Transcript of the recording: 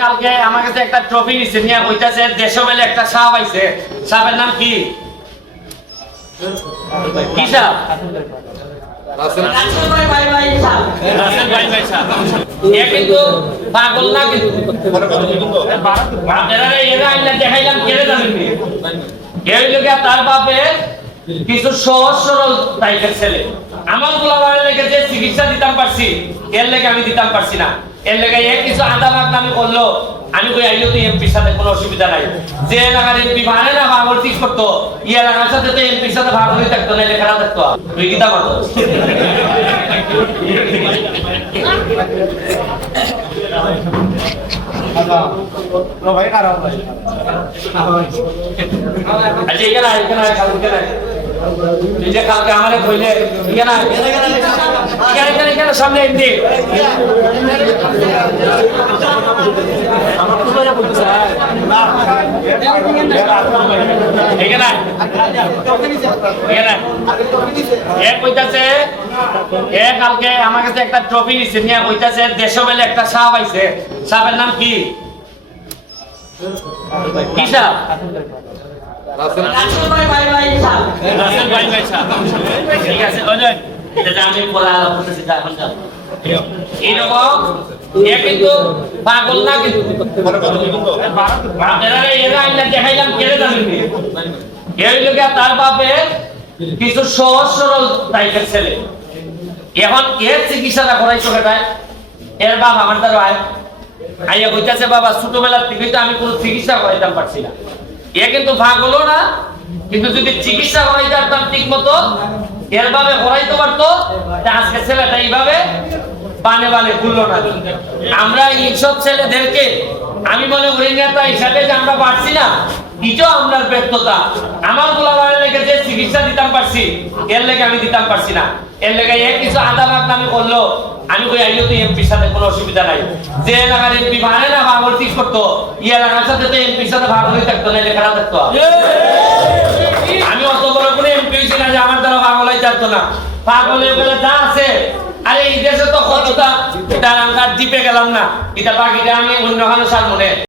কালকে আমার কাছে একটা ট্রফি নিছে নিয়ে কইতাছে দেশ মেলে একটা সাপ আইছে। সাপের নাম কি? কি সাপ? পাগল না কিন্তু। এরা দেখাইলাম কেড়ে যাবেন তার বাপে কিছু সহজ সরল টাইপের ছেলে। আমারগুলা লেগে যে চিকিৎসা দিতাম পারছি এর লেগে আমি দিতাম পারছি না। এর লেগে এ কিছু আধা ভাগ আমি করল আমি কই আইলো তো এমপির সাথে কোনো অসুবিধা নাই। যে এলাকার এমপি মানে না ভাগল ঠিক করতো ই এলাকার সাথে তো এমপির সাথে ভাগলই থাকতো না লেখা থাকতো। তুই গীতা মাতো আচ্ছা এখানে এখানে এখানে আয়। কালকে আমারে কইলে এখানে এখানে সামনে এমনি। এখানে আয়। এ কইতাছে এ কালকে আমার কাছে একটা ট্রফি নিছে নিয়ে কইতাছে দেশ মেলে একটা সাপ আইছে সাপের নাম কি কি সাপ রাসেল ভাই ভাই সাপ ঠিক আছে এটা আমি পড়া বলতেছি এখন এরকম এ কিন্তু পাগল না কিন্তু। এরা এরা দেখাইলাম কেড়ে যাবেন এই লোকে তার বাপে কিছু সহজ সরল টাইপের ছেলে। এখন এর চিকিৎসাটা করাইছো কেটায় এর বাপ আমার দ্বারা আয়। আইয়া কইতাছে বাবা ছোটবেলার থেকে তো আমি কোনো চিকিৎসা করাইতাম পারছি না। এ কিন্তু ভাগ হলো না কিন্তু যদি চিকিৎসা করাইতে পারতাম ঠিক মতো, এর ভাবে করাইতে পারতো আজকে ছেলেটা এইভাবে বানে বানে ভুললো না। আমরা এইসব ছেলেদেরকে, আমি মনে করি নেতা হিসাবে যে আমরা পারছি না, এটাও আমরা ব্যর্থতা। আমার লেগে যে চিকিৎসা দিতাম পারছি, এর লেগে আমি দিতাম পারছি না। এর লেগে এ কিছু করল, আমি কই তো এমপির সাথে কোনো অসুবিধা নাই। যে এলাকার এমপি মানে না ভাগল ঠিক করতো। এলাকার সাথে তো এমপির সাথে ভাগলই থাকতো না লেখা থাকতো। আমার দ্বারা পাগল হয়ে যাতো না। পাগল হয়ে গেলে যা আছে। আরে এই দেশে তো কতটা আমরা দ্বীপে গেলাম না। এটা বাকিটা আমি অন্য খানে মনে